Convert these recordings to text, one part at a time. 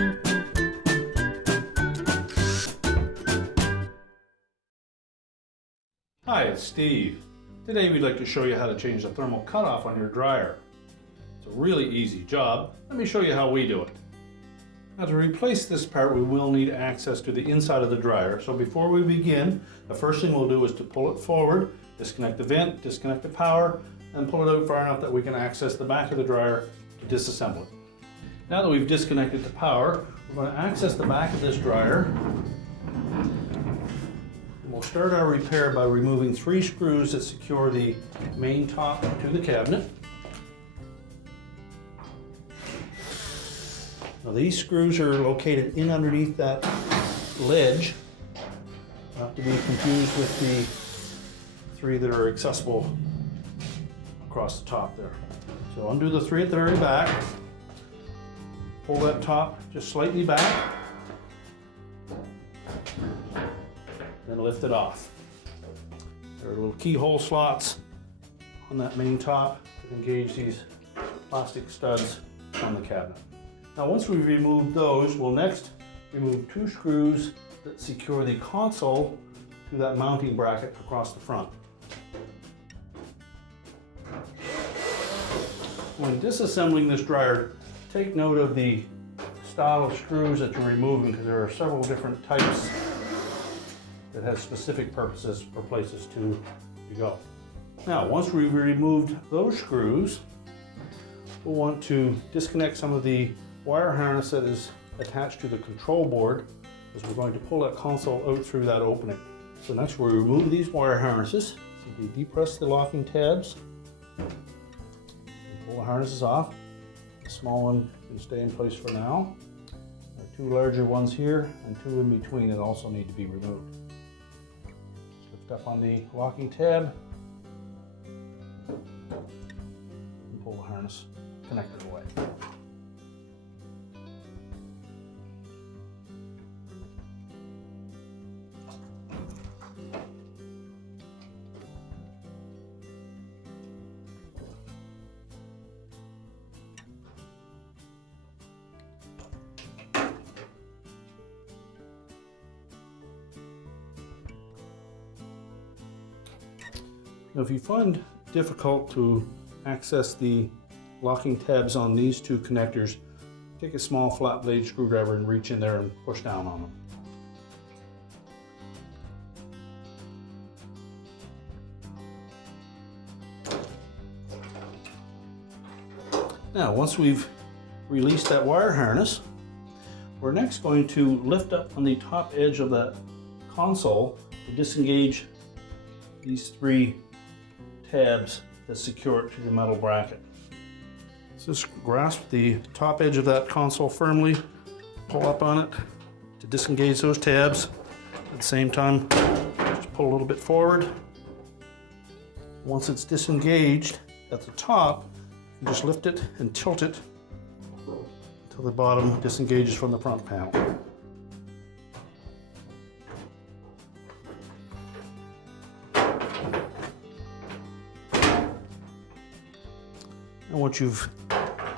Hi, it's Steve. Today we'd like to show you how to change the thermal cutoff on your dryer. It's a really easy job. Let me show you how we do it. Now, to replace this part, we will need access to the inside of the dryer. So before we begin, the first thing we'll do is to pull it forward, disconnect the vent, disconnect the power, and pull it out far enough that we can access the back of the dryer to disassemble it. Now that we've disconnected the power, we're going to access the back of this dryer. We'll start our repair by removing 3 screws that secure the main top to the cabinet. Now, these screws are located in underneath that ledge, not to be confused with the 3 that are accessible across the top there. So undo the 3 at the very back, pull that top just slightly back, then lift it off. There are little keyhole slots on that main top to engage these plastic studs on the cabinet. Now, once we've removed those, we'll next remove 2 screws that secure the console to that mounting bracket across the front. When disassembling this dryer, take note of the style of screws that you're removing, because there are several different types that has specific purposes or places to go. Now, once we've removed those screws, we'll want to disconnect some of the wire harness that is attached to the control board, as we're going to pull that console out through that opening. So next we'll remove these wire harnesses. Simply depress the locking tabs, and pull the harnesses off. The small one can stay in place for now. There are 2 larger ones here and 2 in between that also need to be removed. Lift up on the locking tab and pull the harness connector away. Now, if you find it difficult to access the locking tabs on these 2 connectors, take a small flat blade screwdriver and reach in there and push down on them. Now, once we've released that wire harness, we're next going to lift up on the top edge of that console to disengage these 3 tabs that secure it to the metal bracket. Just grasp the top edge of that console firmly, pull up on it to disengage those tabs. At the same time, just pull a little bit forward. Once it's disengaged at the top, you just lift it and tilt it until the bottom disengages from the front panel. And once you've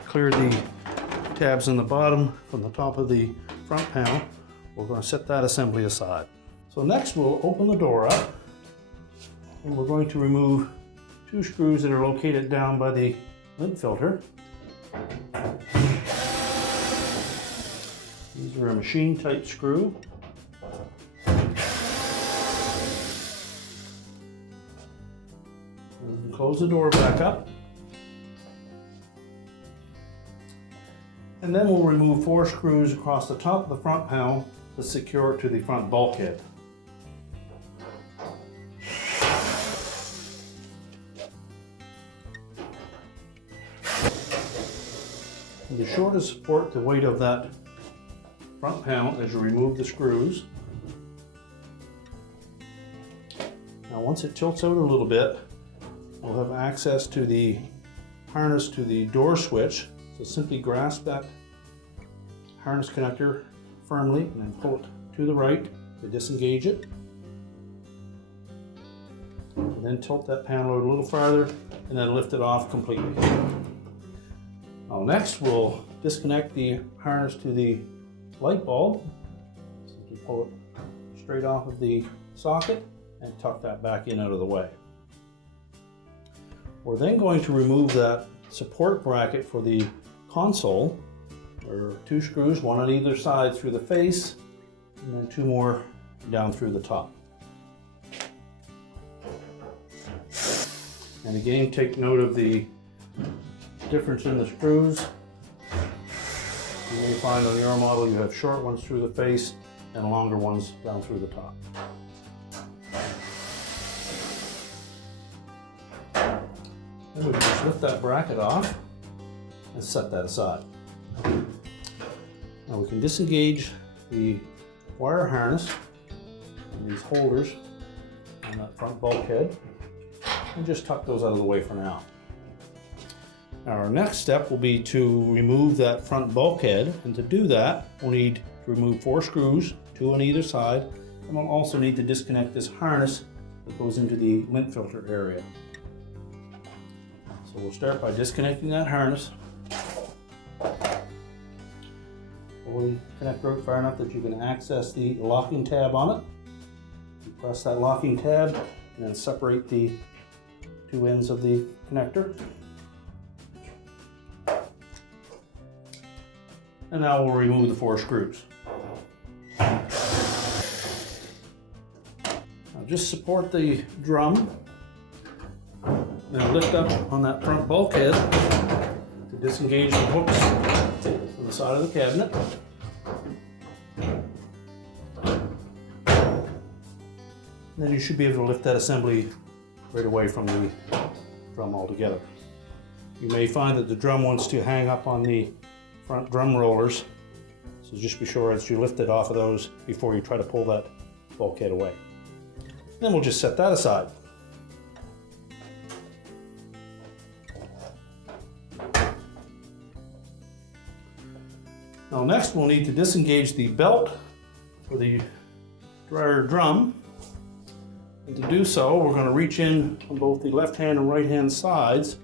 cleared the tabs in the bottom from the top of the front panel, we're going to set that assembly aside. So next we'll open the door up, and we're going to remove 2 screws that are located down by the lint filter. These are a machine type screw. And close the door back up. And then we'll remove 4 screws across the top of the front panel to secure it to the front bulkhead. And be sure to support the weight of that front panel as you remove the screws. Now, once it tilts out a little bit, we'll have access to the harness to the door switch. So simply grasp that harness connector firmly and then pull it to the right to disengage it. And then tilt that panel out a little farther and then lift it off completely. Now, next we'll disconnect the harness to the light bulb. So you pull it straight off of the socket and tuck that back in out of the way. We're then going to remove that support bracket for the console. There are 2 screws, one on either side through the face, and then 2 more down through the top. And again, take note of the difference in the screws. You may find on your model you have short ones through the face and longer ones down through the top. Then we just lift that bracket off and set that aside. Now we can disengage the wire harness and these holders on that front bulkhead and just tuck those out of the way for now. Now our next step will be to remove that front bulkhead, and to do that we'll need to remove 4 screws, 2 on either side, and we'll also need to disconnect this harness that goes into the lint filter area. So we'll start by disconnecting that harness. Pull the connector out far enough that you can access the locking tab on it. You press that locking tab and then separate the 2 ends of the connector. And now we'll remove the 4 screws. Now just support the drum and lift up on that front bulkhead to disengage the hooks from the side of the cabinet. And then you should be able to lift that assembly right away from the drum altogether. You may find that the drum wants to hang up on the front drum rollers, so just be sure that you lift it off of those before you try to pull that bulkhead away. Then we'll just set that aside. Now next we'll need to disengage the belt for the dryer drum. And to do so, we're going to reach in on both the left hand and right hand sides.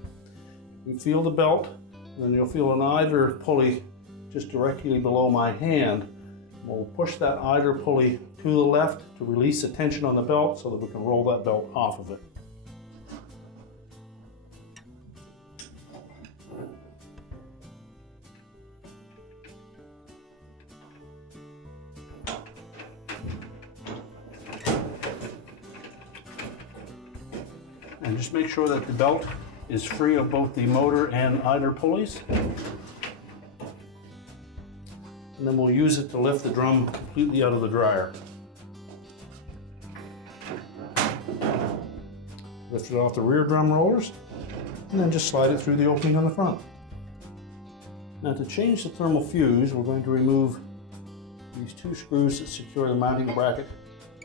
You feel the belt, and then you'll feel an idler pulley just directly below my hand. We'll push that idler pulley to the left to release the tension on the belt so that we can roll that belt off of it. And just make sure that the belt is free of both the motor and idler pulleys. And then we'll use it to lift the drum completely out of the dryer. Lift it off the rear drum rollers, and then just slide it through the opening on the front. Now to change the thermal fuse, we're going to remove these 2 screws that secure the mounting bracket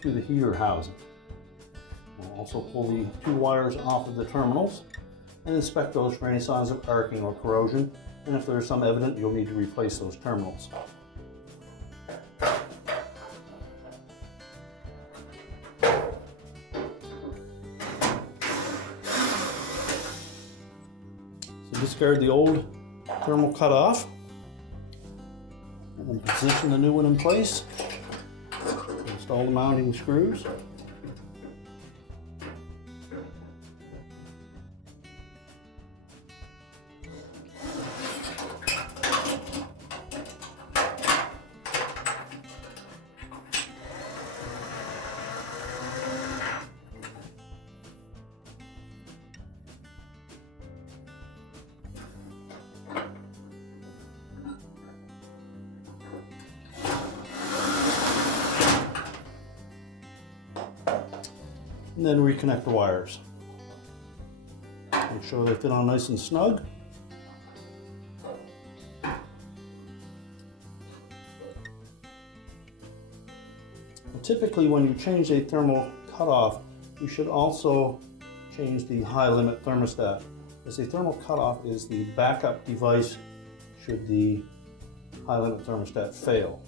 to the heater housing. We'll also pull the 2 wires off of the terminals and inspect those for any signs of arcing or corrosion, and if there's some evident, you'll need to replace those terminals. So discard the old thermal cutoff and then position the new one in place. Install the mounting screws. And then reconnect the wires. Make sure they fit on nice and snug. Typically when you change a thermal cutoff, you should also change the high limit thermostat, as a thermal cutoff is the backup device should the high limit thermostat fail.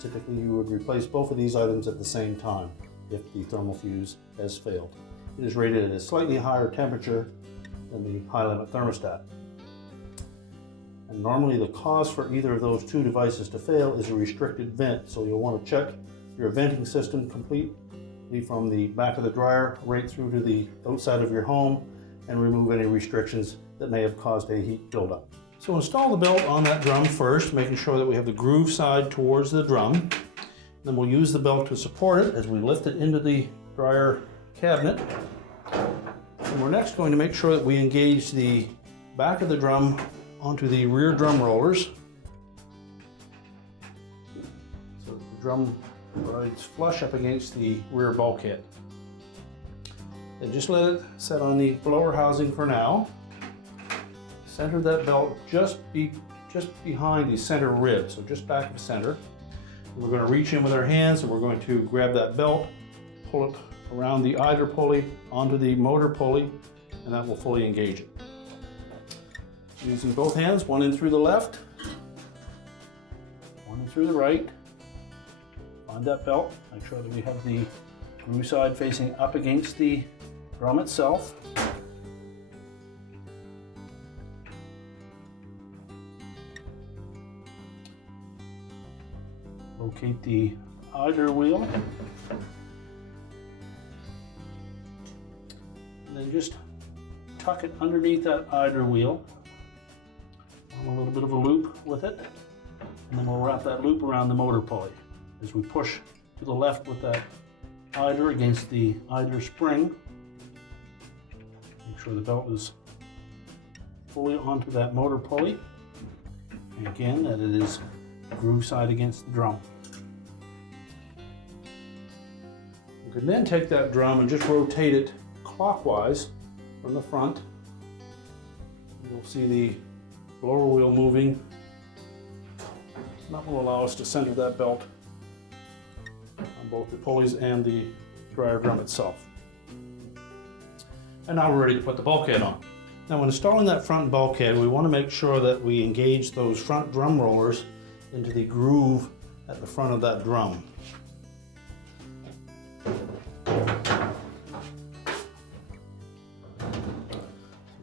Typically you would replace both of these items at the same time if the thermal fuse has failed. It is rated at a slightly higher temperature than the high limit thermostat. And normally the cause for either of those two devices to fail is a restricted vent. So you'll want to check your venting system completely from the back of the dryer right through to the outside of your home and remove any restrictions that may have caused a heat buildup. So install the belt on that drum first, making sure that we have the groove side towards the drum. Then we'll use the belt to support it as we lift it into the dryer cabinet. And we're next going to make sure that we engage the back of the drum onto the rear drum rollers. So the drum rides flush up against the rear bulkhead. And just let it set on the blower housing for now. Center that belt just behind the center rib, so just back of the center. We're going to reach in with our hands and we're going to grab that belt, pull it around the idler pulley onto the motor pulley, and that will fully engage it. Using both hands, one in through the left, one in through the right. Find that belt, make sure that we have the groove side facing up against the drum itself. Locate the idler wheel. And then just tuck it underneath that idler wheel. A little bit of a loop with it. And then we'll wrap that loop around the motor pulley. As we push to the left with that idler against the idler spring, make sure the belt is fully onto that motor pulley. And again, that it is groove side against the drum. You can then take that drum and just rotate it clockwise from the front. You'll see the blower wheel moving. That will allow us to center that belt on both the pulleys and the dryer drum itself. And now we're ready to put the bulkhead on. Now when installing that front bulkhead, we want to make sure that we engage those front drum rollers into the groove at the front of that drum.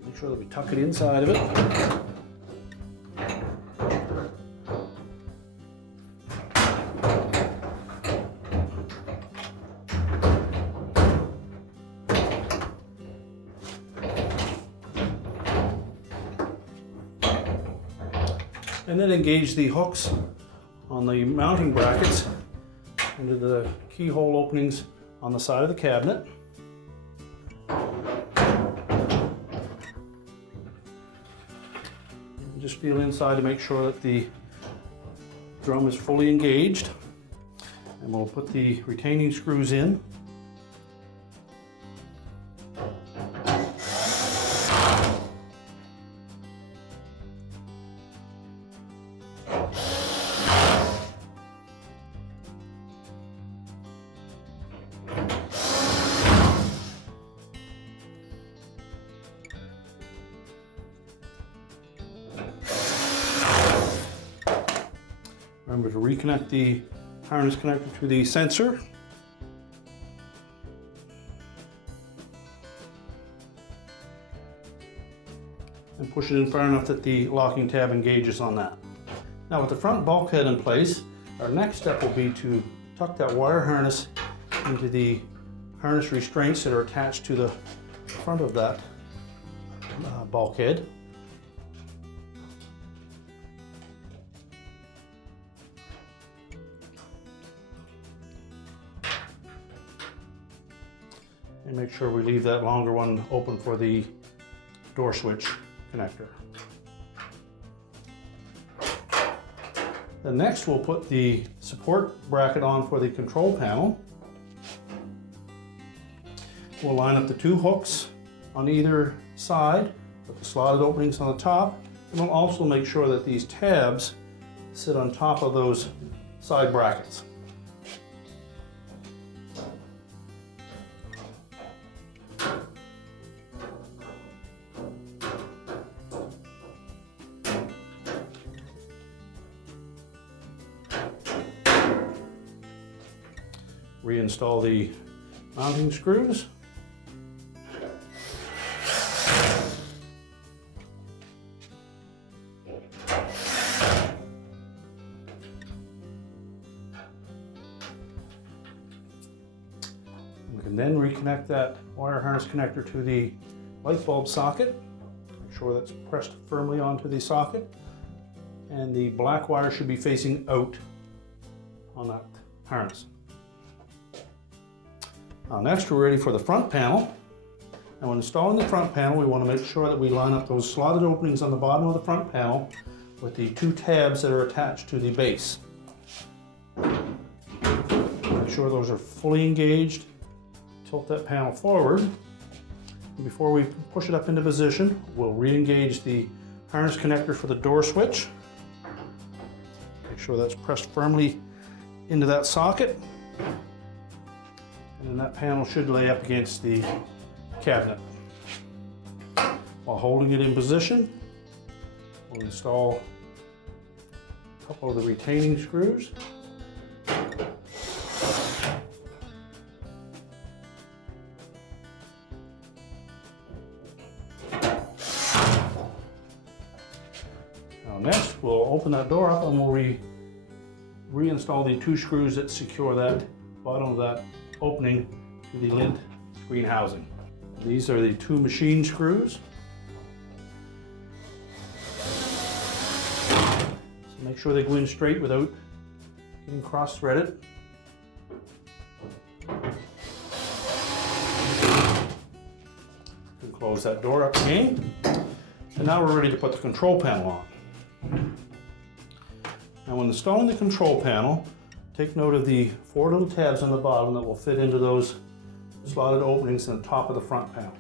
Make sure that we tuck it inside of it. And then engage the hooks on the mounting brackets into the keyhole openings on the side of the cabinet. Just feel inside to make sure that the drum is fully engaged. And we'll put the retaining screws in. Remember to reconnect the harness connector to the sensor. And push it in far enough that the locking tab engages on that. Now with the front bulkhead in place, our next step will be to tuck that wire harness into the harness restraints that are attached to the front of that bulkhead. And make sure we leave that longer one open for the door switch connector. Then next we'll put the support bracket on for the control panel. We'll line up the two hooks on either side with the slotted openings on the top. And we'll also make sure that these tabs sit on top of those side brackets. Reinstall the mounting screws. can then reconnect that wire harness connector to the light bulb socket. Make sure that's pressed firmly onto the socket. And the black wire should be facing out on that harness. Now next we're ready for the front panel. Now when installing the front panel, we want to make sure that we line up those slotted openings on the bottom of the front panel with the two tabs that are attached to the base. Make sure those are fully engaged. Tilt that panel forward. And before we push it up into position, we'll re-engage the harness connector for the door switch. Make sure that's pressed firmly into that socket. And then that panel should lay up against the cabinet. While holding it in position, we'll install a couple of the retaining screws. Now next, we'll open that door up and we'll reinstall the two screws that secure that bottom of that opening to the lint screen housing. These are the two machine screws. So make sure they go in straight without getting cross-threaded. You can close that door up again. And now we're ready to put the control panel on. Now when installing the control panel, take note of the 4 little tabs on the bottom that will fit into those slotted openings in the top of the front panel.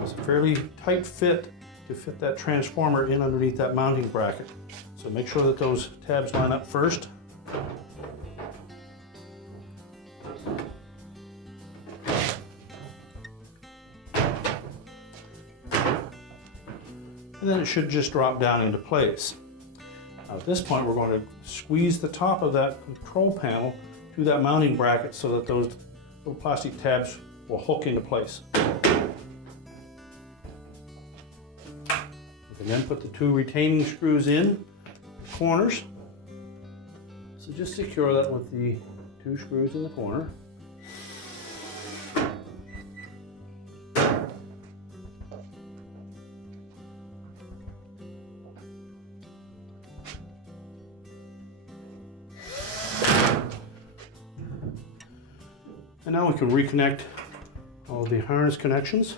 It's a fairly tight fit to fit that transformer in underneath that mounting bracket. So make sure that those tabs line up first. And then it should just drop down into place. Now at this point we're going to squeeze the top of that control panel to that mounting bracket so that those little plastic tabs will hook into place. We can then put the two retaining screws in the corners. So just secure that with the two screws in the corner. And now we can reconnect all of the harness connections.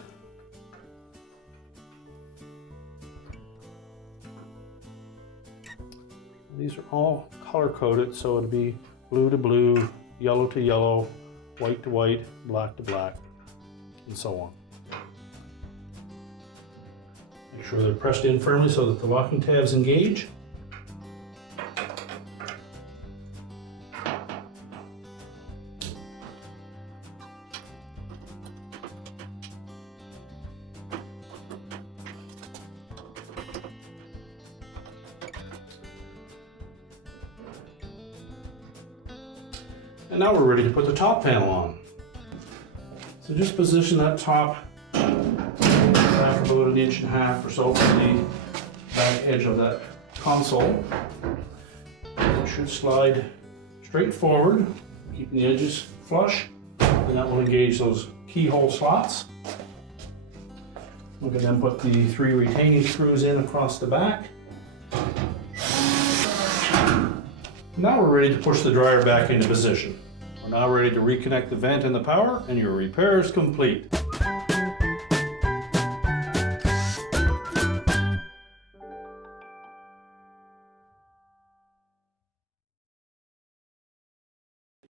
These are all color coded, so it'll be blue to blue, yellow to yellow, white to white, black to black, and so on. Make sure they're pressed in firmly so that the locking tabs engage. And now we're ready to put the top panel on. So just position that top back about 1.5 inches or so from the back edge of that console. It should slide straight forward, keeping the edges flush, and that will engage those keyhole slots. We can then put the 3 retaining screws in across the back. Now we're ready to push the dryer back into position. We're now ready to reconnect the vent and the power, and your repair is complete.